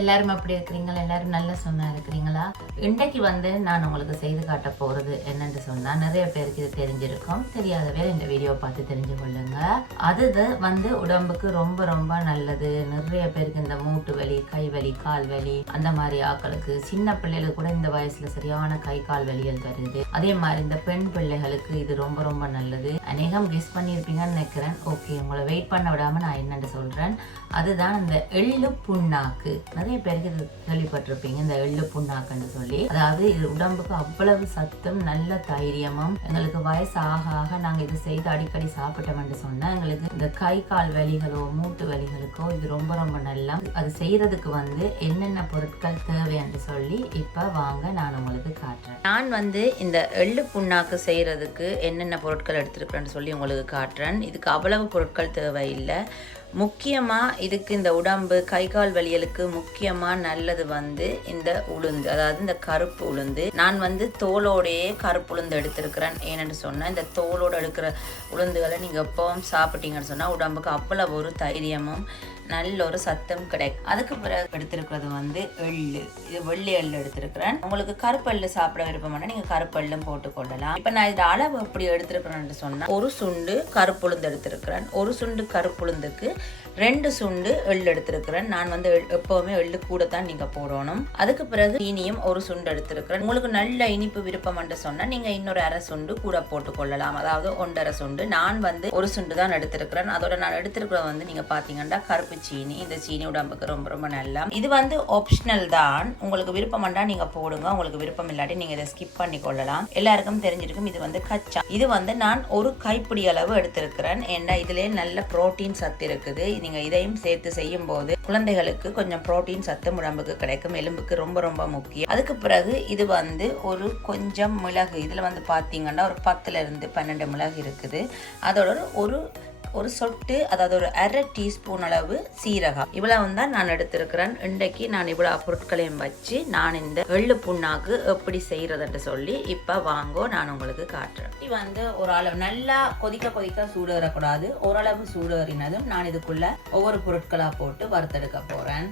எல்லாரும் எப்படி இருக்கிறீங்களா? எல்லாரும் நல்ல சொன்னா இருக்கிறீங்களா? இன்றைக்கு நான் உங்களுக்கு செய்து காட்ட போறது என்னன்னு சொன்னா, நிறைய பேருக்கு இது தெரிஞ்சிருக்கும். தெரியாதவே இந்த வீடியோ பார்த்து தெரிஞ்சு கொள்ளுங்க. அது உடம்புக்கு ரொம்ப ரொம்ப நல்லது. நிறைய பேருக்கு இந்த மூட்டு வலி, கை வலி, கால் வலி, அந்த மாதிரி ஆக்களுக்கு, சின்ன பிள்ளைகளுக்கு கூட இந்த வயசுல சரியான கை கால் வலிகள் வருது. அதே மாதிரி இந்த பெண் பிள்ளைகளுக்கு இது ரொம்ப ரொம்ப நல்லது. அநேகம் கெஸ் பண்ணியிருப்பீங்கன்னு நினைக்கிறேன். ஓகே, உங்களை வெயிட் பண்ண விடாம நான் என்னன்னு சொல்றேன். அதுதான் இந்த எள்ளு புண்ணாக்கு. நிறைய பேருக்கு இது கேள்விப்பட்டிருப்பீங்க, இந்த எள்ளு புண்ணாக்குன்னு சொல்லி. அதாவது இது உடம்புக்கு அவ்வளவு சத்தும் நல்ல தைரியமும். எங்களுக்கு வயசு ஆக ஆக நாங்க இது செய்து அடிக்கடி சாப்பிட்டோம்னு சொன்னா எங்களுக்கு இந்த கை கால் வலிகளோ மூட்டு வலிகளுக்கோ இது ரொம்ப ரொம்ப நல்லா. அது செய்யறதுக்கு என்னென்ன பொருட்கள் தேவை என்று சொல்லி இப்ப வாங்க நான் உங்களுக்கு காட்டுறேன். நான் இந்த எள்ளு புண்ணாக்கு செய்யறதுக்கு என்னென்ன பொருட்கள் எடுத்திருக்கிறேன்னு சொல்லி உங்களுக்கு காட்டுறேன். இதுக்கு அவ்வளவு பொருட்கள் தேவையில்லை. முக்கியமாக இதுக்கு இந்த உடம்பு கை கால் வலிகளுக்கு முக்கியமாக நல்லது இந்த உளுந்து, அதாவது இந்த கருப்பு உளுந்து. நான் தோலோடையே கருப்பு உளுந்து எடுத்திருக்கிறேன். ஏன்னு சொன்னால் இந்த தோலோடு எடுக்கிற உளுந்துகளை நீங்கள் எப்பவும் சாப்பிட்டீங்கன்னு சொன்னால் உடம்புக்கு அவ்வளவு ஒரு தைரியமும் நல்ல ஒரு சத்தம் கிடைக்கும். அதுக்கு பிறகு எடுத்திருக்கிறது எள்ளு. இது வெள்ளை எள்ளு எடுத்திருக்கிறேன். உங்களுக்கு கருப்பு எள்ளு சாப்பிட விருப்பம்னா நீங்கள் கருப்பு எள்ளும் போட்டுக்கொள்ளலாம். இப்போ நான் இதோட அளவு எப்படி எடுத்திருக்கிறேன்னு சொன்னால், ஒரு சுண்டு கருப்புளுந்து எடுத்திருக்கிறேன். ஒரு சுண்டு கருப்புளுந்துக்கு 2 சுண்டு எள்ளு எடுத்திருக்கிறேன். நான் எப்பவுமே எள்ளு கூட தான் நீங்க போடணும். அதுக்கு பிறகு இனியும் ஒரு சுண்டு எடுத்திருக்கிறேன். உங்களுக்கு நல்ல இனிப்பு விருப்பம் என்று சொன்னா நீங்க இன்னொரு அரை சுண்டு கூட போட்டுக்கொள்ளலாம். அதாவது 1.5 சுண்டு. நான் ஒரு சுண்டு தான் எடுத்திருக்கிறேன். அதோட நான் எடுத்திருக்கிறது நீங்க பாத்தீங்கன்னா கருப்பு சீனி. இந்த சீனி உடம்புக்கு ரொம்ப ரொம்ப நல்லா. இது ஆப்ஷனல் தான். உங்களுக்கு விருப்பம் வேண்டா நீங்க போடுங்க. உங்களுக்கு விருப்பம் இல்லாட்டி நீங்க இதை ஸ்கிப் பண்ணி கொள்ளலாம். எல்லாருக்கும் தெரிஞ்சிருக்கும். இது கச்சா. இது நான் ஒரு கைப்பிடி அளவு எடுத்திருக்கிறேன். ஏன்னா இதுல நல்ல புரோட்டீன் சத்து இருக்குது. நீங்க இதையும் சேர்த்து செய்யும் போது குழந்தைகளுக்கு கொஞ்சம் புரோட்டீன் சத்து உடம்புக்கு கிடைக்கும். எலும்புக்கு ரொம்ப ரொம்ப முக்கியம். அதுக்கு பிறகு இது ஒரு கொஞ்சம் மிளகு. இதுல பாத்தீங்கன்னா ஒரு 10 இருந்து 12 மிளகு இருக்குது. அதோட ஒரு சொட்டு, அதாவது ஒரு அரை டீஸ்பூன் அளவு சீரகம். இவ்வளவு தான் நான் எடுத்திருக்கிறேன். இன்றைக்கு நான் இவ்வளவு பொருட்களையும் வச்சு நான் இந்த எள்ளு புண்ணாக்கு எப்படி செய்யறதுன்னு சொல்லி இப்ப வாங்கோ நான் உங்களுக்கு காட்டுறேன். இது ஒரு அளவு நல்லா கொதிக்க சூடேறக்கூடாது. ஓரளவு சூடேறினதும் நான் இதுக்குள்ள ஒவ்வொரு பொருட்களா போட்டு வறுத்தெடுக்க போறேன்.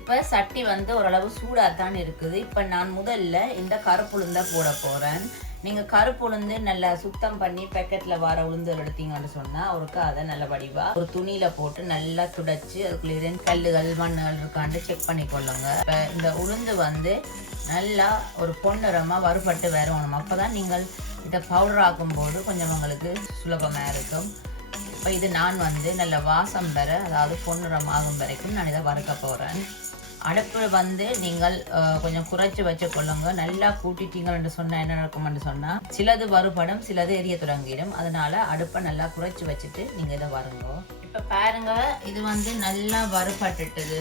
இப்ப சட்டி ஓரளவு சூடாத்தான் இருக்குது. இப்ப நான் முதல்ல இந்த கருப்புளுந்த போட போறேன். நீங்கள் கருப்பு உளுந்து நல்லா சுத்தம் பண்ணி பேக்கெட்ல வர உளுந்து எடுத்தீங்கன்னு சொன்னா அவருக்கு அதை நல்ல வடிவா ஒரு துணியில போட்டு நல்லா துடைச்சு அதுக்குள்ள கல்லுகள் மண்ணுகள் இருக்காண்டு செக் பண்ணி கொள்ளுங்க. இப்ப இந்த உளுந்து நல்லா ஒரு பொன்னிறமா வறுபட்டு வரணும். அப்பதான் நீங்கள் இதை பவுடர் ஆக்கும் போது கொஞ்சம் உங்களுக்கு சுலபமா இருக்கும். இப்ப இது நான் நல்ல வாசம் பெற, அதாவது பொன்னிறமாகும் வரைக்கும் நான் இதை வறுக்க போறேன். அடுப்பு நீங்கள் கொஞ்சம் குறைச்சி வச்சு கொள்ளுங்க. நல்லா கூட்டிட்டீங்கன்னு சொன்னா என்ன நடக்கும்னு சொன்னா சிலது வறுபடும், சிலது எரிய தொடங்கிடும். அதனால அடுப்பை நல்லா குறைச்சி வச்சுட்டு நீங்க இதை வருங்க. இப்ப பாருங்க, இது நல்லா வறுபட்டுட்டுது.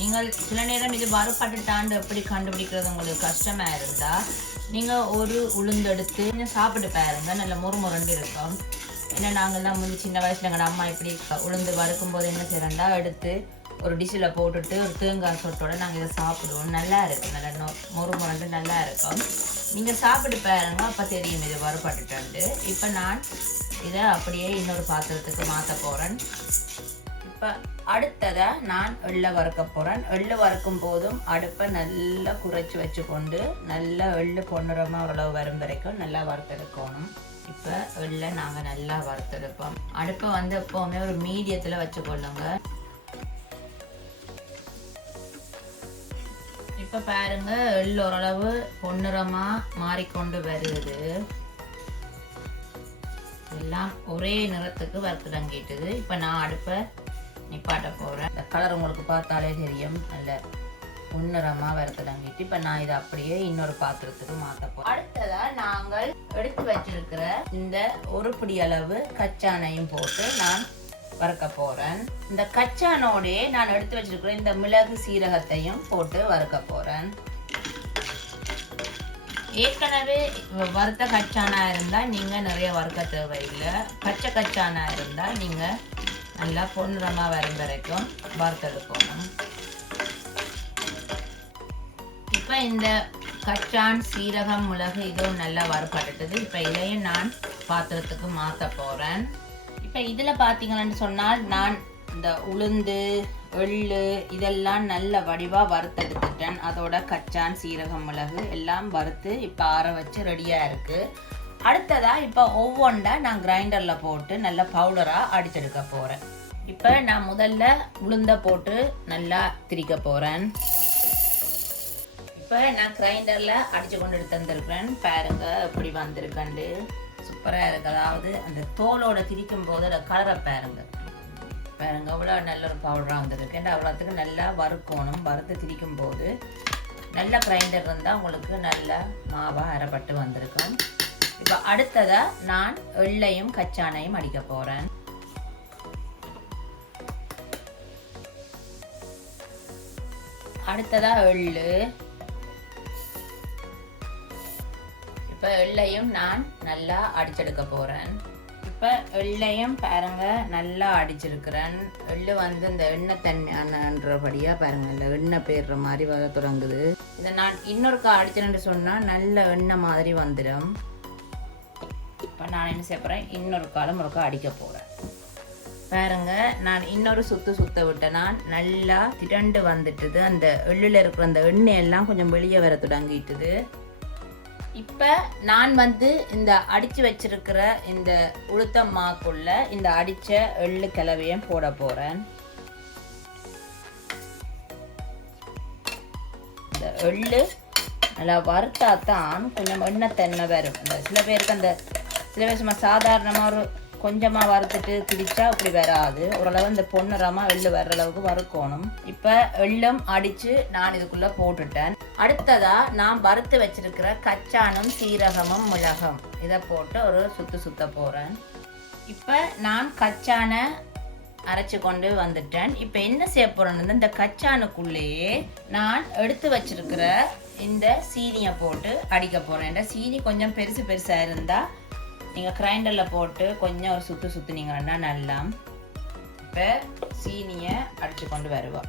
நீங்கள் சில நேரம் இது வறுபட்டுட்டாண்டு எப்படி கண்டுபிடிக்கிறது உங்களுக்கு கஷ்டமா இருந்தா நீங்க ஒரு உளுந்து எடுத்து கொஞ்சம் சாப்பிட்டு பாருங்க. நல்ல முறுமுரண்டு இருக்கும். ஏன்னா நாங்கள்லாம் சின்ன வயசுல எங்களோட அம்மா இப்படி உளுந்து வறுக்கும் போது என்ன செய்யறா, எடுத்து ஒரு டிஷ்ஷில் போட்டுட்டு ஒரு தேங்காய் சொட்டோட நாங்கள் இதை சாப்பிடுவோம். நல்லா இருக்கும். நல்லா முறுமுரண்டு நல்லா இருக்கும். நீங்கள் சாப்பிட்டு பாருங்க, அப்போ தெரியும் இது வறுபட்டுட்டு. இப்போ நான் இதை அப்படியே இன்னொரு பாத்திரத்துக்கு மாற்ற போகிறேன். இப்போ அடுத்ததை நான் எள்ளை வறுக்க போகிறேன். எள்ளு வறுக்கும் போதும் அடுப்பை நல்லா குறைச்சி வச்சுக்கொண்டு நல்லா எள்ளு பொன்னிறமாக ஓரளவு வரும் வரைக்கும் நல்லா வறுத்தெடுக்கணும். இப்போ எள்ளை நாங்கள் நல்லா வறுத்தெடுப்போம். அடுப்பை எப்போவுமே ஒரு மீடியத்தில் வச்சுக்கொள்ளுங்க. இப்போ பாருங்க, எள்ளு ஓரளவு பொன்னிறமா மாறிக்கொண்டு வருது. எல்லாம் ஒரே நிறத்துக்கு வறுத்துடங்கிட்டுது. இப்போ நான் அடுப்பை நிப்பாட்ட போறேன். இந்த கலர் உங்களுக்கு பார்த்தாலே தெரியும், நல்ல பொன்னிறமா வறுத்துடங்கிட்டு. இப்போ நான் இதை அப்படியே இன்னொரு பாத்திரத்துக்கு மாற்ற போறேன். அடுத்ததா நாங்கள் எடுத்து வச்சிருக்கிற இந்த ஒரு பிடி அளவு கச்சானையும் போட்டு நான் வறுக்க போறேன். இந்த கச்சானோடே நான் எடுத்து வச்சிருக்கிற இந்த மிளகு சீரகத்தையும் போட்டு வறுக்க போறேன். ஏற்கனவே வறுத்த கச்சானா இருந்தா நீங்க நிறைய வறுக்க தேவையில்லை. பச்சை கச்சானா இருந்தா நீங்க நல்லா பொன்னிறமா வரும் வரைக்கும் வறுத்தெடுக்கணும். இப்ப இந்த கச்சான், சீரகம், மிளகு இதுவும் நல்லா வறுபட்டுட்டது. இப்ப இதையும் நான் பாத்திரத்துக்கு மாற்ற போறேன். இப்போ இதில் பார்த்தீங்கன்னு சொன்னால் நான் இந்த உளுந்து, எள்ளு இதெல்லாம் நல்ல வடிவாக வறுத்தெடுத்துட்டேன். அதோட கச்சான், சீரகம், மிளகு எல்லாம் வறுத்து இப்போ ஆற வச்சு ரெடியாக இருக்குது. அடுத்ததாக இப்போ ஒவ்வொன்றா நான் கிரைண்டரில் போட்டு நல்ல பவுடராக அடிச்செடுக்க போகிறேன். இப்போ நான் முதல்ல உளுந்த போட்டு நல்லா திரிக்க போகிறேன். இப்போ நான் கிரைண்டரில் அடித்து கொண்டு எடுத்து வந்திருக்கிறேன். பாருங்க எப்படி வந்திருக்கண்டு, சூப்பராக இருக்குது. அதாவது அந்த தோலோட திரிக்கும் போது அதை கலரை பாருங்க அவ்வளோ நல்ல ஒரு பவுடராக வந்திருக்கு. அவ்வளோத்துக்கு நல்லா வறுக்கணும். வறுத்து திரிக்கும் போது நல்ல கிரைண்டர் இருந்தால் உங்களுக்கு நல்ல மாவாக அரைப்பட்டு வந்திருக்கும். இப்போ அடுத்ததாக நான் எள்ளையும் கச்சானையும் அடிக்க போகிறேன். அடுத்ததாக எள்ளு. இப்போ எள்ளையும் நான் நல்லா அடிச்செடுக்க போகிறேன். இப்போ எள்ளையும் பாருங்க நல்லா அடிச்சிருக்கிறேன். எள்ளு வந்து இந்த எண்ணெய் தன்மையானன்றபடியாக பாருங்க இந்த எண்ணெய் பேர்ற மாதிரி வர தொடங்குது. இதை நான் இன்னொருக்கா அடிச்சேன்னு சொன்னால் நல்ல எண்ணெய் மாதிரி வந்துடும். இப்போ நான் என்ன செய்ய போகிறேன், இன்னொரு காலம் ஒருக்கா அடிக்க போகிறேன். பாருங்க நான் இன்னொரு சுத்த விட்டேன். நான் நல்லா திரண்டு வந்துட்டுது. அந்த எள்ளில் இருக்கிற அந்த எண்ணெய் எல்லாம் கொஞ்சம் வெளியே வர தொடங்கிட்டுது. இப்போ நான் வந்து இந்த அடித்து வச்சிருக்கிற இந்த உளுத்தம் மாக்குள்ள இந்த அடித்த எள்ளு கிளவையும் போட போகிறேன். இந்த எள்ளு நல்லா வறுத்தா தான் கொஞ்சம் எண்ணெய் தன்மை வரும். அந்த சில பேர் சும்மா சாதாரணமாக ஒரு கொஞ்சமாக வறுத்துட்டு திரிச்சா அப்படி வராது. ஓரளவு இந்த பொன்னிறமாக எள்ளு வர்ற அளவுக்கு வறுக்கணும். இப்போ எள்ளும் அடித்து நான் இதுக்குள்ளே போட்டுட்டேன். அடுத்ததாக நான் வறுத்து வச்சிருக்கிற கச்சானும், சீரகமும், மிளகும் இதை போட்டு ஒரு சுத்த போகிறேன். இப்போ நான் கச்சானை அரைச்சி கொண்டு வந்துட்டேன். இப்போ என்ன செய்ய போகிறேன்னு இந்த கச்சானுக்குள்ளேயே நான் எடுத்து வச்சிருக்கிற இந்த சீனியை போட்டு அடிக்க போகிறேன். இந்த சீனி கொஞ்சம் பெருசாக இருந்தால் நீங்கள் கிரைண்டரில் போட்டு கொஞ்சம் ஒரு சுற்றுனீங்கன்னா நல்லா. இப்போ சீனியை அடித்து கொண்டு வருவோம்.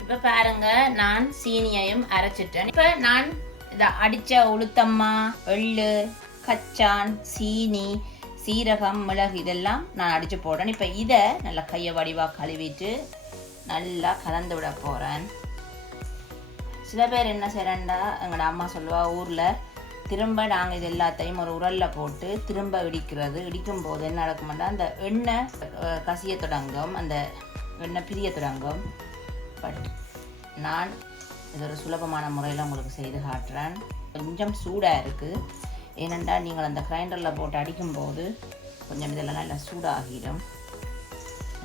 இப்போ பாருங்க நான் சீனியையும் அரைச்சிட்டேன். இப்போ நான் இதை அடித்த உளுத்தம்மா, எள்ளு, கச்சான், சீனி, சீரகம், மிளகு இதெல்லாம் நான் அடித்து போடுறேன். இப்போ இதை நல்லா கையை வடிவாக கழுவிட்டு நல்லா கலந்து விட போகிறேன். சில பேர் என்ன செய்கிறேன்டா, எங்களோட அம்மா சொல்லுவா ஊரில் திரும்ப நாங்கள் இது எல்லாத்தையும் ஒரு உரலில் போட்டு திரும்ப இடிக்கும் போது என்ன நடக்கும்னா அந்த எண்ணெய் கசிய தொடங்கும், அந்த எண்ணெய் பிரிய தொடங்கும். பட் நான் இது ஒரு சுலபமான முறையில் உங்களுக்கு செய்து காட்டுறேன். கொஞ்சம் சூடாக இருக்குது. ஏனென்றால் நீங்கள் அந்த கிரைண்டரில் போட்டு அடிக்கும்போது கொஞ்சம் இதெல்லாம் நல்லா சூடாகிடும்.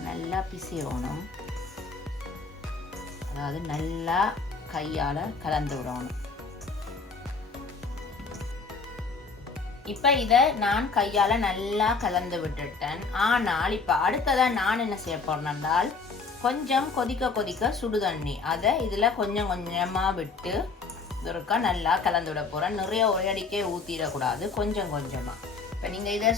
நல்லா பிசியணும். அதாவது நல்லா கையால் கலந்து விடணும். இப்போ இதை நான் கையால் நல்லா கலந்து விட்டுட்டேன். ஆனால் இப்போ அடுத்ததாக நான் என்ன செய்ய போறேன்னால் கொஞ்சம் கொதிக்க சுடுதண்ணி அதை இதில் கொஞ்சம் கொஞ்சமாக விட்டு இதற்கா நல்லா கலந்து விட போகிறேன். நிறைய ஒரேடிக்கே ஊற்றிடக்கூடாது, கொஞ்சம் கொஞ்சமாக. இப்போ நீங்கள் இதை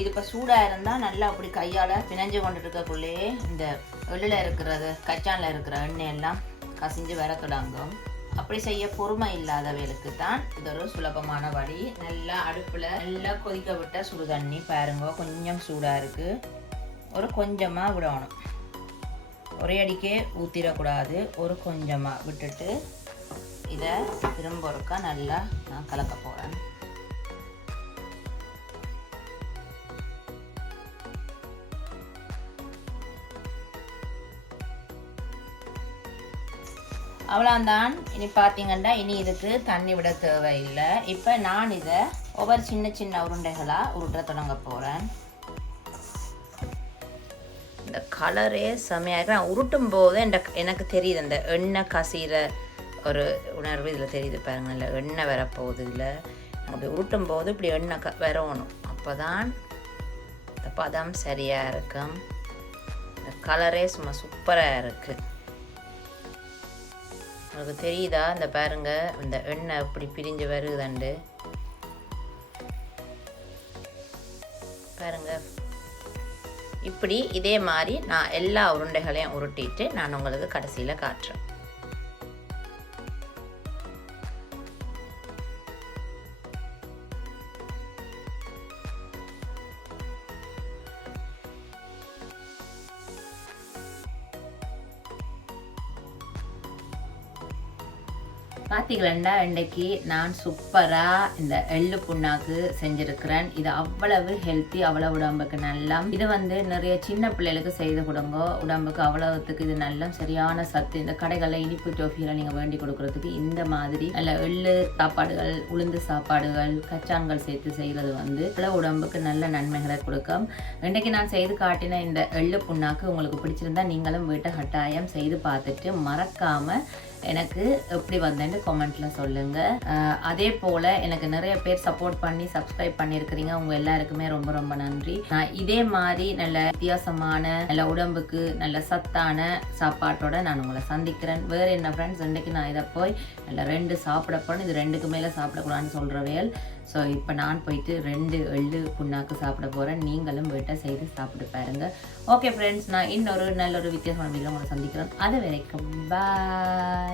இது இப்போ சூடாக இருந்தால் நல்லா அப்படி கையால் பிணைஞ்சு கொண்டு இருக்கக்குள்ளேயே இந்த வெளியில் இருக்கிறது கச்சானில் இருக்கிற எண்ணெய் எல்லாம் கசிஞ்சு வர தொடங்கும். அப்படி செய்ய பொறுமை இல்லாதவர்களுக்கு தான் இது ஒரு சுலபமான வழி. நல்லா அடுப்பில் நல்லா கொதிக்க விட்ட சுடுதண்ணி பாருங்க கொஞ்சம் சூடாக இருக்குது. ஒரு கொஞ்சமாக விடணும், ஒரே அடிக்கே ஊற்றிடக்கூடாது. ஒரு கொஞ்சமாக விட்டுட்டு இதை திரும்ப ஒருக்கா நல்லா நான் கலக்க போகிறேன். அவ்வளோதான். இனி பார்த்தீங்கன்னா இனி இதுக்கு தண்ணி விட தேவையில்லை. இப்போ நான் இதை ஒவ்வொரு சின்ன உருண்டைகளாக உருட்ட தொடங்க போகிறேன். இந்த கலரே செமையாக உருட்டும் போது எனக்கு தெரியுது அந்த எண்ணெய் கசிகிற ஒரு உணர்வு இதில் தெரியுது பாருங்க. இல்லை எண்ணெய் வரப்போகுது. இதில் அப்படி உருட்டும் போது இப்படி எண்ணெய் வரணும். அப்போ தான் இந்த பதம் சரியாக இருக்கும். இந்த கலரே சும்மா சூப்பராக இருக்குது. உங்களுக்கு தெரியுதா? இந்த பாருங்க இந்த எண்ணெய் இப்படி பிரிஞ்சு வருதுண்டு பாருங்க. இப்படி இதே மாதிரி நான் எல்லா உருண்டைகளையும் உருட்டிட்டு நான் உங்களுக்கு கடைசியில் காட்டுறேன். பார்த்தீங்களா, இன்றைக்கு நான் சூப்பராக இந்த எள்ளு புண்ணாக்கு செஞ்சுருக்கிறேன். இது அவ்வளவு ஹெல்த்தி, அவ்வளவு உடம்புக்கு நல்லா. இது வந்து நிறைய சின்ன பிள்ளைகளுக்கு செய்து கொடுங்க. உடம்புக்கு அவ்வளவுத்துக்கு இது நல்ல சரியான சத்து. இந்த கடைகளில் இனிப்பு டோஃபியில் நீங்கள் வேண்டி கொடுக்கறதுக்கு இந்த மாதிரி நல்ல எள்ளு சாப்பாடுகள், உளுந்து சாப்பாடுகள், கச்சான்கள் சேர்த்து செய்கிறது வந்து உடம்புக்கு நல்ல நன்மைகளை கொடுக்கும். இன்றைக்கு நான் செய்து காட்டின இந்த எள்ளு புண்ணாக்கு உங்களுக்கு பிடிச்சிருந்தா நீங்களும் வீட்டை கட்டாயம் செய்து பார்த்துட்டு மறக்காமல் எனக்கு எப்படி வந்தேன்னு கமெண்ட்டில் சொல்லுங்கள். அதே போல் எனக்கு நிறைய பேர் சப்போர்ட் பண்ணி சப்ஸ்கிரைப் பண்ணியிருக்கிறீங்க. உங்கள் எல்லாருக்குமே ரொம்ப ரொம்ப நன்றி. நான் இதே மாதிரி நல்ல வித்தியாசமான நல்ல உடம்புக்கு நல்ல சத்தான சாப்பாட்டோட நான் உங்களை சந்திக்கிறேன். வேறு என்ன ஃப்ரெண்ட்ஸ், இன்றைக்கு நான் இதை போய் நல்ல 2 சாப்பிட போகிறேன். இது 2க்கு மேலே சாப்பிடக்கூடாதுன்னு சொல்கிறவையல். ஸோ இப்போ நான் போயிட்டு 2 எள்ளு புண்ணாக்கு சாப்பிட போகிறேன். நீங்களும் வீட்டை செய்து சாப்பிட்டு பாருங்க. ஓகே ஃப்ரெண்ட்ஸ், நான் இன்னொரு நல்ல ஒரு வித்தியாசமான வீடியோ உங்களை சந்திக்கிறேன். அது வரைக்கும் பாய்.